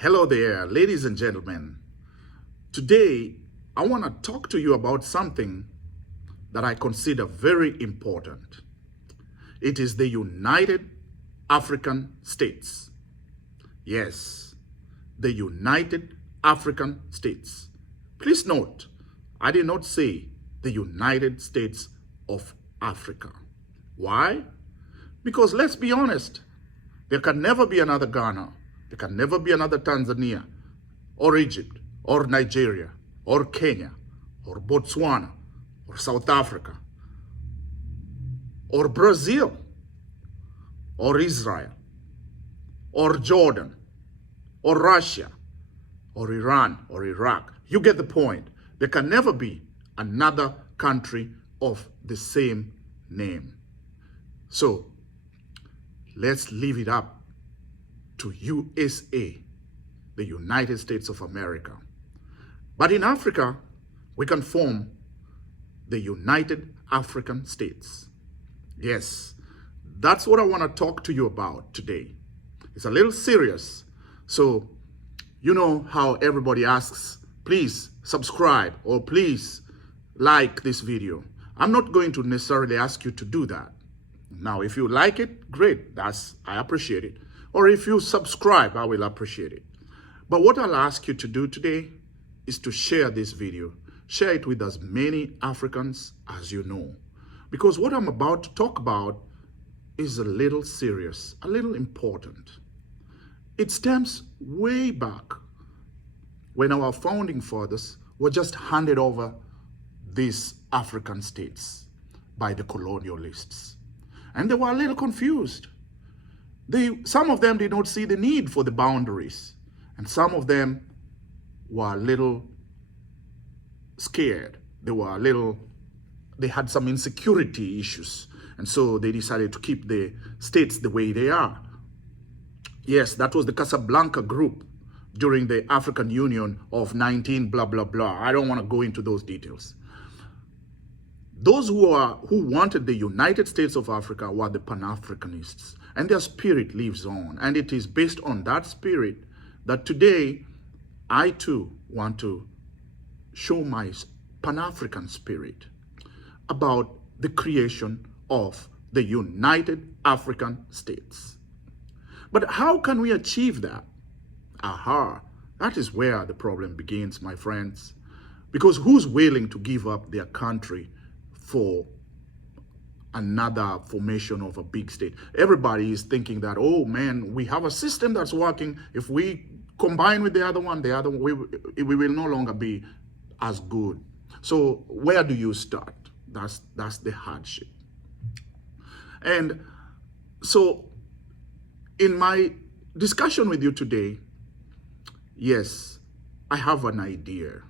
Hello there, ladies and gentlemen. Today, I want to talk to you about something that I consider very important. It is the United African States. Yes, the United African States. Please note, I did not say the United States of Africa. Why? Because let's be honest, there can never be another Ghana. There can never be another Tanzania, or Egypt, or Nigeria, or Kenya, or Botswana, or South Africa, or Brazil, or Israel, or Jordan, or Russia, or Iran, or Iraq. You get the point. There can never be another country of the same name. So, let's leave it up to USA, the United States of America. But in Africa, we can form the United African States. Yes, that's what I want to talk to you about today. It's a little serious. So, you know how everybody asks, please subscribe or please like this video. I'm not going to necessarily ask you to do that. Now, if you like it, great. I appreciate it. Or if you subscribe, I will appreciate it. But what I'll ask you to do today is to share this video. Share it with as many Africans as you know. Because what I'm about to talk about is a little serious, a little important. It stems way back when our founding fathers were just handed over these African states by the colonialists. And they were a little confused. Some of them did not see the need for the boundaries, and some of them were a little scared. They had some insecurity issues, and so they decided to keep the states the way they are. Yes, that was the Casablanca group during the African Union of 19 blah, blah, blah. I don't want to go into those details. Those who wanted the United States of Africa were the Pan-Africanists, and their spirit lives on. And it is based on that spirit that today I too want to show my Pan-African spirit about the creation of the United African States. But how can we achieve that? That is where the problem begins, my friends. Because who's willing to give up their country for another formation of a big state? Everybody is thinking that, oh man, we have a system that's working. If we combine with the other one, we will no longer be as good. So where do you start? That's the hardship. And so in my discussion with you today, yes, I have an idea.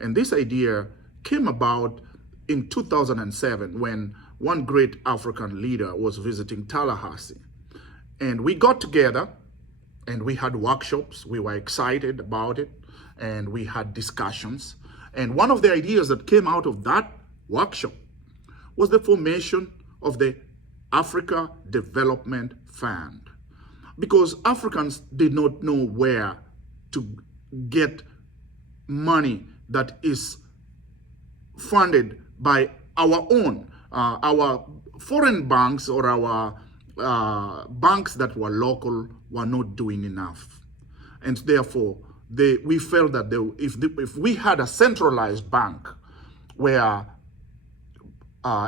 And this idea came about in 2007 when one great African leader was visiting Tallahassee. And we got together and we had workshops. We were excited about it and we had discussions. And one of the ideas that came out of that workshop was the formation of the Africa Development Fund. Because Africans did not know where to get money that is funded by our own, our foreign banks or our banks that were local were not doing enough. And therefore, we felt that if we had a centralized bank where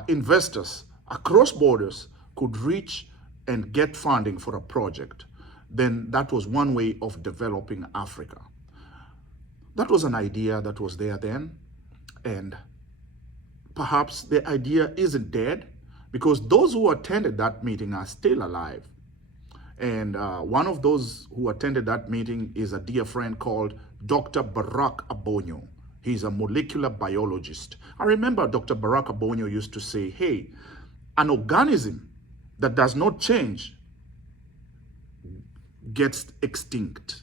investors across borders could reach and get funding for a project, then that was one way of developing Africa. That was an idea that was there then, and perhaps the idea isn't dead because those who attended that meeting are still alive. And one of those who attended that meeting is a dear friend called Dr. Barack Abonyo. He's a molecular biologist. I remember Dr. Barack Abonyo used to say, hey, an organism that does not change gets extinct.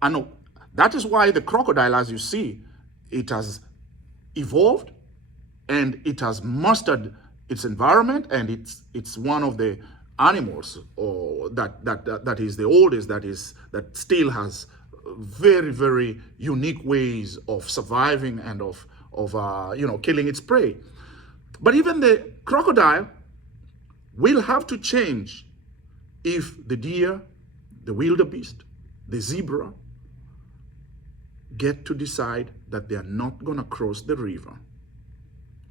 And that is why the crocodile, as you see, it has evolved and it has mastered its environment, and it's one of the animals, or that is the oldest, that still has very, very unique ways of surviving and of killing its prey. But even the crocodile will have to change if the deer, the wildebeest, the zebra get to decide that they are not going to cross the river.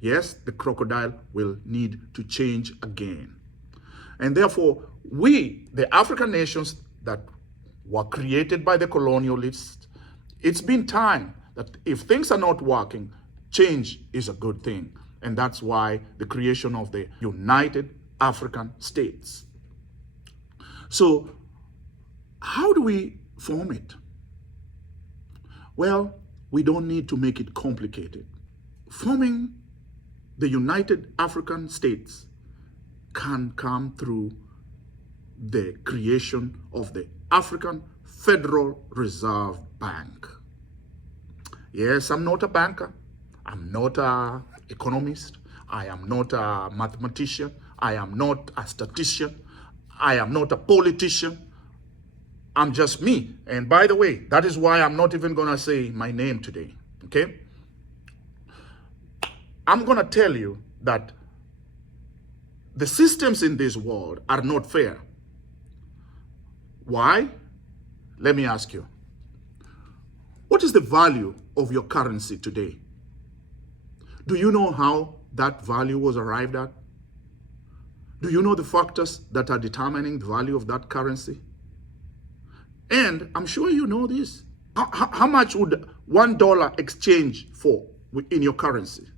Yes, the crocodile will need to change again. And therefore, we, the African nations that were created by the colonialists, it's been time that if things are not working, change is a good thing. And that's why the creation of the United African States. So, how do we form it? Well, we don't need to make it complicated. Forming the United African States can come through the creation of the African Federal Reserve Bank. Yes, I'm not a banker. I'm not an economist. I am not a mathematician. I am not a statistician. I am not a politician. I'm just me. And by the way, that is why I'm not even going to say my name today. Okay? I'm going to tell you that the systems in this world are not fair. Why? Let me ask you. What is the value of your currency today? Do you know how that value was arrived at? Do you know the factors that are determining the value of that currency? And I'm sure you know this. How much would $1 exchange for in your currency?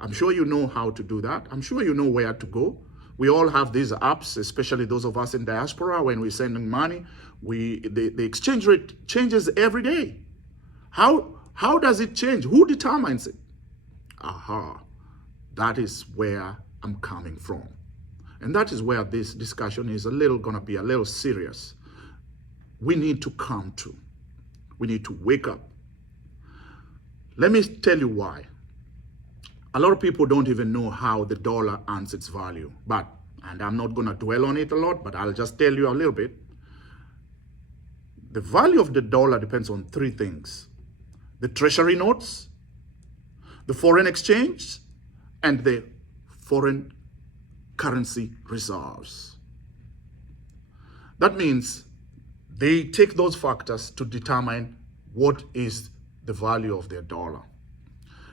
I'm sure you know how to do that. I'm sure you know where to go. We all have these apps, especially those of us in diaspora. When we're sending money, the exchange rate changes every day. How does it change? Who determines it? Aha, that is where I'm coming from. And that is where this discussion is gonna be a little serious. We need to come to. We need to wake up. Let me tell you why. A lot of people don't even know how the dollar earns its value. And I'm not gonna dwell on it a lot, but I'll just tell you a little bit. The value of the dollar depends on three things: the treasury notes, the foreign exchange, and the foreign currency reserves. That means they take those factors to determine what is the value of their dollar.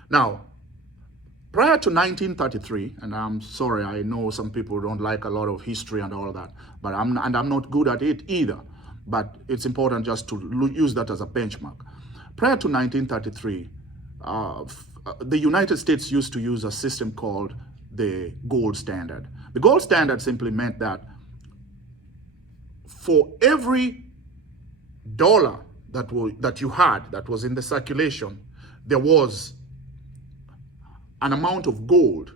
Now, prior to 1933, and I'm sorry, I know some people don't like a lot of history and all that, but I'm not good at it either. But it's important just to use that as a benchmark. Prior to 1933, the United States used to use a system called the gold standard. The gold standard simply meant that for every dollar that you had that was in the circulation, there was an amount of gold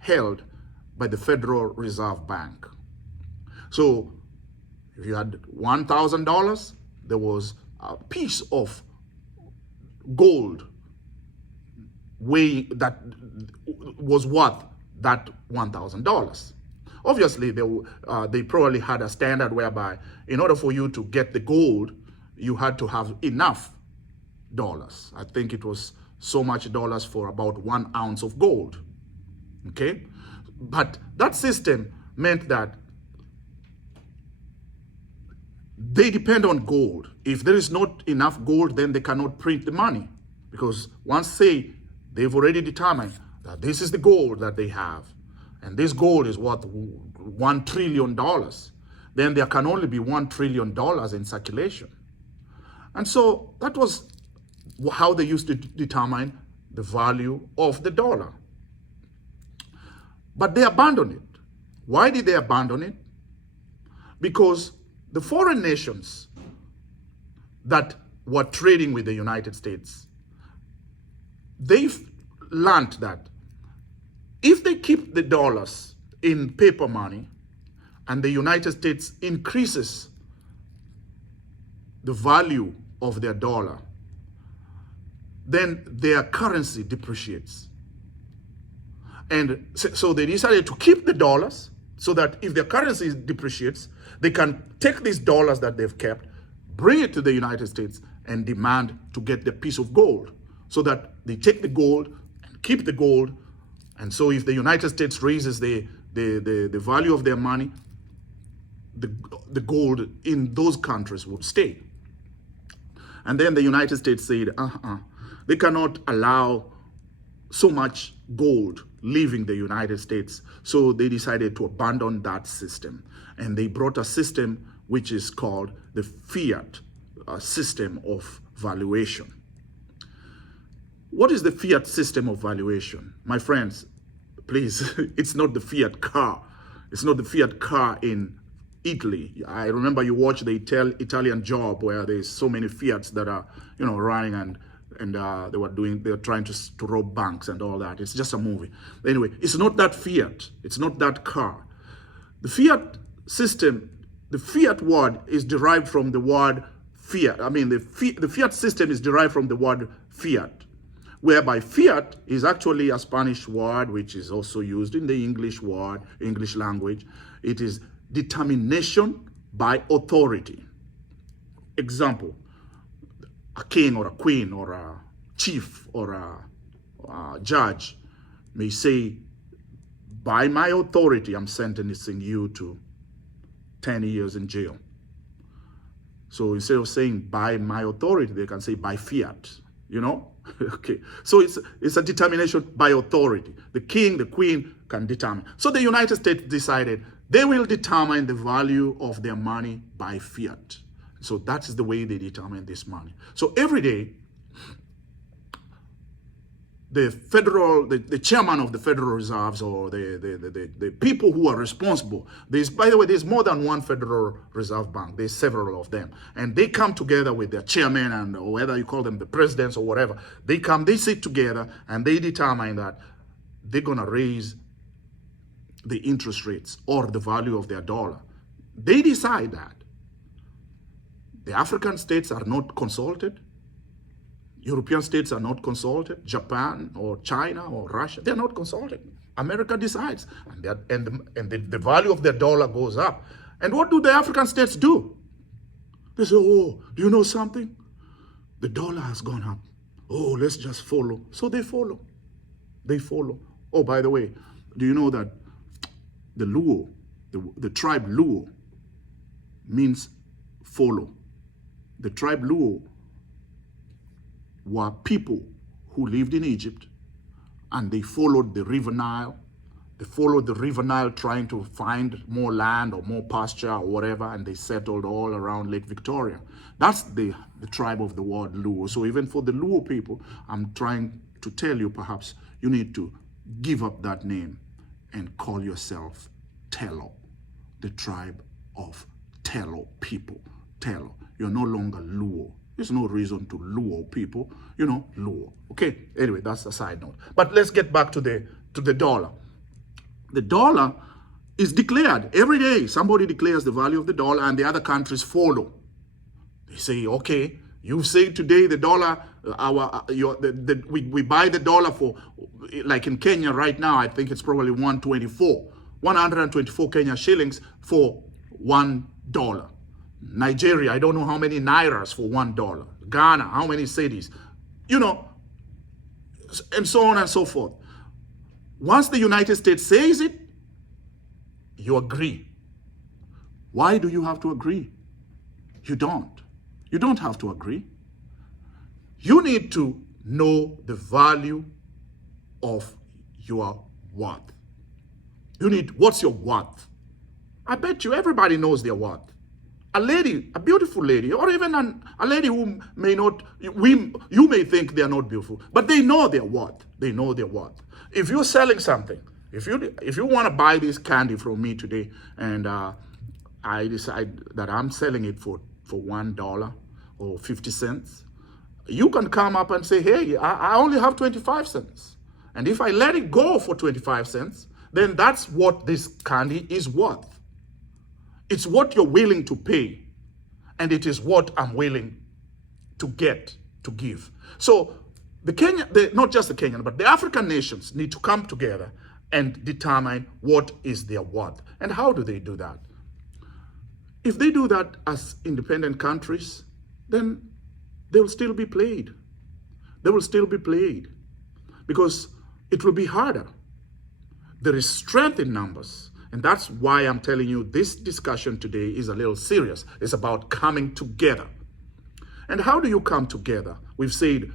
held by the Federal Reserve Bank. So if you had $1,000, there was a piece of gold that was worth that $1,000. Obviously, they probably had a standard whereby in order for you to get the gold, you had to have enough dollars. I think it was so much dollars for about 1 ounce of gold. Okay? But that system meant that they depend on gold. If there is not enough gold, then they cannot print the money. Because once they've already determined that this is the gold that they have, and this gold is worth $1 trillion, then there can only be $1 trillion in circulation. And so that was how they used to determine the value of the dollar. But they abandoned it. Why did they abandon it? Because the foreign nations that were trading with the United States, they've learned that if they keep the dollars in paper money and the United States increases the value of their dollar, then their currency depreciates. And so they decided to keep the dollars so that if their currency depreciates, they can take these dollars that they've kept, bring it to the United States, and demand to get the piece of gold, so that they take the gold and keep the gold. And so if the United States raises the value of their money, the gold in those countries would stay. And then the United States said, they cannot allow so much gold leaving the United States. So they decided to abandon that system. And they brought a system which is called the fiat system of valuation. What is the fiat system of valuation? My friends, please, it's not the Fiat car. It's not the Fiat car in Italy. I remember you watch the Italian Job, where there's so many Fiats that are, running, and they were trying to rob banks and all that. It's just a movie. Anyway, it's not that Fiat. It's not that car. The Fiat system, the Fiat word is derived from the word fiat. I mean, the Fiat system is derived from the word fiat, whereby fiat is actually a Spanish word which is also used in the English language. It is determination by authority. Example, a king or a queen or a chief or a judge may say, by my authority, I'm sentencing you to 10 years in jail. So instead of saying by my authority, they can say by fiat, Okay, so it's a determination by authority. The king, the queen can determine. So the United States decided they will determine the value of their money by fiat. So that is the way they determine this money. So every day, the chairman of the Federal Reserves, or the people who are responsible, by the way, there's more than one Federal Reserve Bank. There's several of them. And they come together with their chairman, and or whether you call them the presidents or whatever, they sit together and they determine that they're going to raise the interest rates or the value of their dollar. They decide that. The African states are not consulted. European states are not consulted. Japan or China or Russia, they're not consulted. America decides, and the value of their dollar goes up. And what do the African states do? They say, oh, do you know something? The dollar has gone up. Oh, let's just follow. So they follow. They follow. Oh, by the way, do you know that the Luo, the tribe Luo, means follow? The tribe Luo were people who lived in Egypt, and they followed the River Nile. They followed the River Nile trying to find more land or more pasture or whatever, and they settled all around Lake Victoria. That's the tribe of the word Luo. So even for the Luo people, I'm trying to tell you, perhaps you need to give up that name and call yourself Telo, the tribe of Telo people. Telo. You're no longer Luo. There's no reason to Luo people, Luo. Okay, anyway, that's a side note. But let's get back to the dollar. The dollar is declared every day. Somebody declares the value of the dollar, and the other countries follow. They say, okay, you say today the dollar, we buy the dollar for, like in Kenya right now, I think it's probably 124 Kenya shillings for $1. Nigeria, I don't know how many nairas for $1. Ghana, how many cedis, and so on and so forth. Once the United States says it, you agree. Why do you have to agree? You don't. You don't have to agree. You need to know the value of your worth. What's your worth? I bet you everybody knows their worth. A lady, a beautiful lady, or even a lady who may not, you may think they are not beautiful, but they know their worth. They know their worth. If you're selling something, if you want to buy this candy from me today, and I decide that I'm selling it for $1 or 50 cents, you can come up and say, hey, I only have 25 cents. And if I let it go for 25 cents, then that's what this candy is worth. It's what you're willing to pay, and it is what I'm willing to give. So not just the Kenyan, but the African nations need to come together and determine what is their worth. And how do they do that? If they do that as independent countries, then they will still be played. They will still be played because it will be harder. There is strength in numbers. And that's why I'm telling you this discussion today is a little serious. It's about coming together. And how do you come together? We've said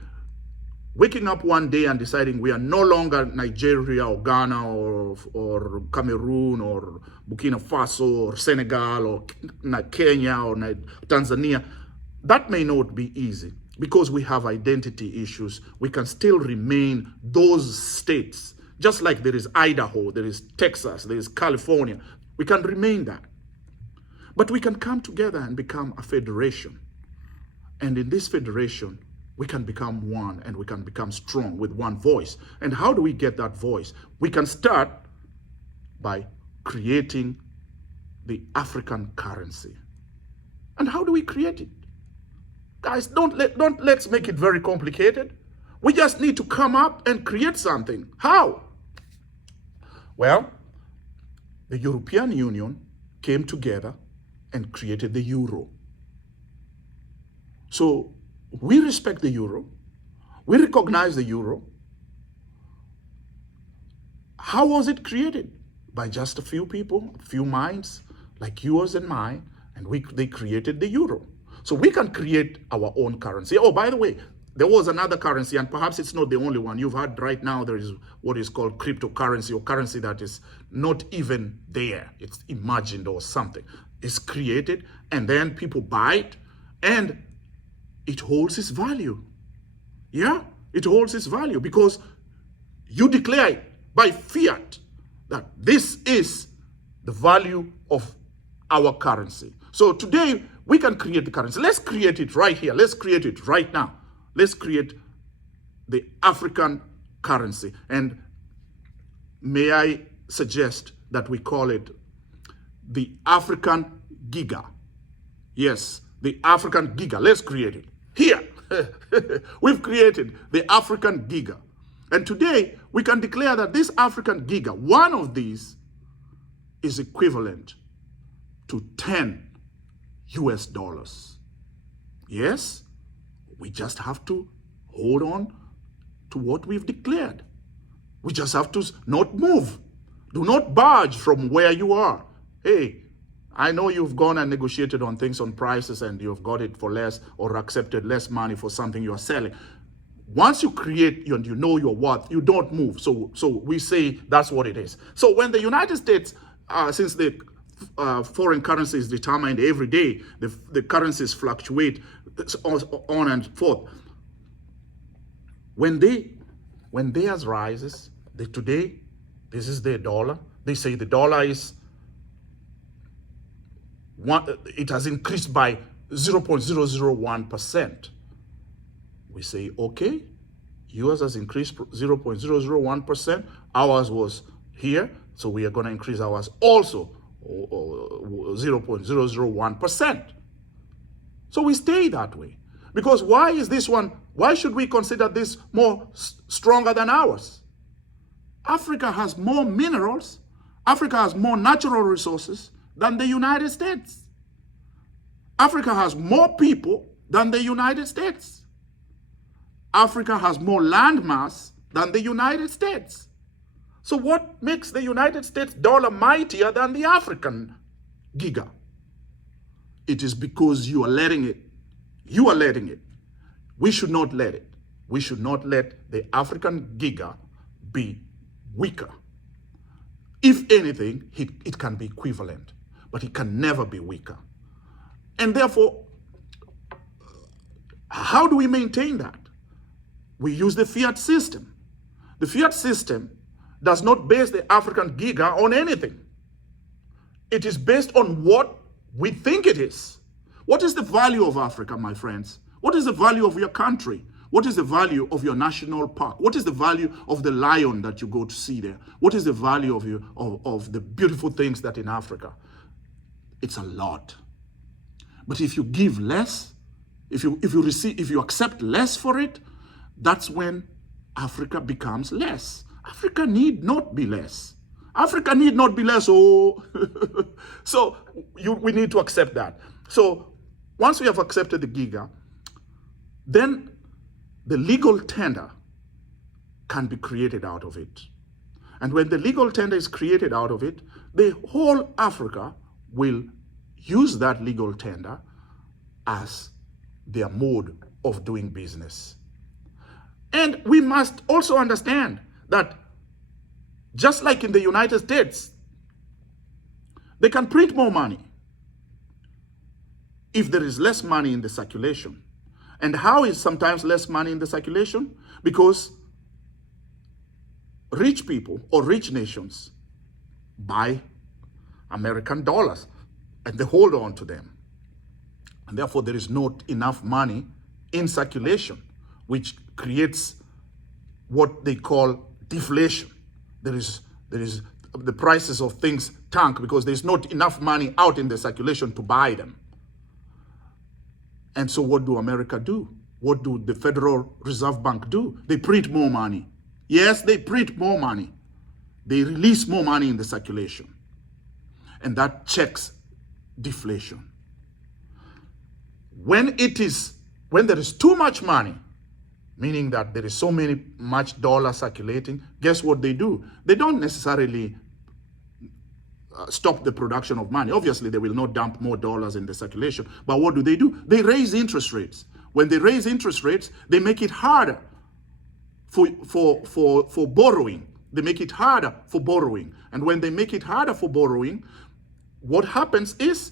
waking up one day and deciding we are no longer Nigeria or Ghana or Cameroon or Burkina Faso or Senegal or Kenya or Tanzania. That may not be easy because we have identity issues. We can still remain those states. Just like there is Idaho, there is Texas, there is California. We can remain that. But we can come together and become a federation. And in this federation, we can become one and we can become strong with one voice. And how do we get that voice? We can start by creating the African currency. And how do we create it? Guys, let's make it very complicated. We just need to come up and create something. How? Well, the European Union came together and created the euro. So we respect the euro. We recognize the euro. How was it created? By just a few people, a few minds like yours and mine, and they created the euro. So we can create our own currency. Oh, by the way, there was another currency, and perhaps it's not the only one. You've heard right now there is what is called cryptocurrency, or currency that is not even there. It's imagined or something. It's created, and then people buy it, and it holds its value. Yeah, it holds its value because you declare it by fiat that this is the value of our currency. So today, we can create the currency. Let's create it right here. Let's create it right now. Let's create the African currency. And may I suggest that we call it the African Giga. Yes, the African Giga. Let's create it. Here, we've created the African Giga. And today, we can declare that this African Giga, one of these, is equivalent to 10 US dollars. Yes, we just have to hold on to what we've declared. We just have to not move. Do not budge from where you are. Hey, I know you've gone and negotiated on things, on prices, and you've got it for less or accepted less money for something you're selling. Once you create and you know your worth, you don't move. So we say that's what it is. So when the United States, since the foreign currency is determined every day, the currencies fluctuate on and forth. When theirs rises, today, this is their dollar. They say the dollar is it has increased by 0.001%. We say, okay, yours has increased 0.001%. Ours was here, so we are going to increase ours also 0.001%. So we stay that way. Because why should we consider this more stronger than ours? Africa has more minerals, Africa has more natural resources than the United States. Africa has more people than the United States. Africa has more land mass than the United States. So what makes the United States dollar mightier than the African Giga? It is because you are letting it. You are letting it. We should not let it. We should not let the African Giga be weaker. If anything, it can be equivalent, but it can never be weaker. And therefore, how do we maintain that? We use the fiat system. The fiat system does not base the African Giga on anything. It is based on what we think it is. What is the value of Africa, my friends? What is the value of your country? What is the value of your national park? What is the value of the lion that you go to see there? What is the value of the beautiful things that in Africa? It's a lot. But if you give less, if you accept less for it, that's when Africa becomes less. Africa need not be less. Africa need not be less. Oh, so we need to accept that. So once we have accepted the Giga, then the legal tender can be created out of it. And when the legal tender is created out of it, the whole Africa will use that legal tender as their mode of doing business. And we must also understand that just like in the United States, they can print more money if there is less money in the circulation. And how is sometimes less money in the circulation? Because rich people or rich nations buy American dollars and they hold on to them. And therefore, there is not enough money in circulation, which creates what they call deflation. There is the prices of things tank because there's not enough money out in the circulation to buy them. And so what do America do? What do the Federal Reserve Bank do? They print more money. Yes, they print more money. They release more money in the circulation. And that checks deflation. When there is too much money, meaning that there is so much dollar circulating, guess what they do? They don't necessarily stop the production of money. Obviously, they will not dump more dollars in the circulation. But what do? They raise interest rates. When they raise interest rates, they make it harder for borrowing. They make it harder for borrowing. And when they make it harder for borrowing, what happens is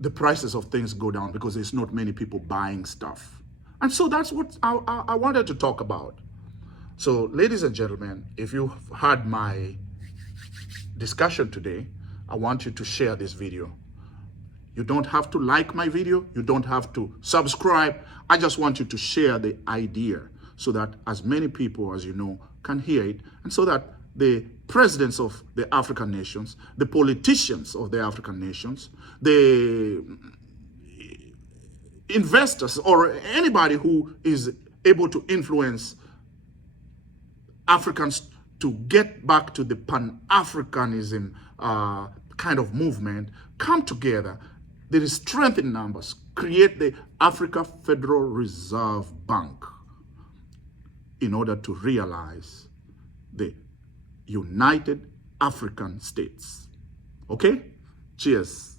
the prices of things go down because there's not many people buying stuff. And so that's what I wanted to talk about. So, ladies and gentlemen, if you heard my discussion today, I want you to share this video. You don't have to like my video. You don't have to subscribe. I just want you to share the idea so that as many people as you know can hear it, and so that the presidents of the African nations, the politicians of the African nations, the investors, or anybody who is able to influence Africans to get back to the Pan-Africanism kind of movement, come together. There is strength in numbers. Create the Africa Federal Reserve Bank in order to realize the United African States. Okay? Cheers.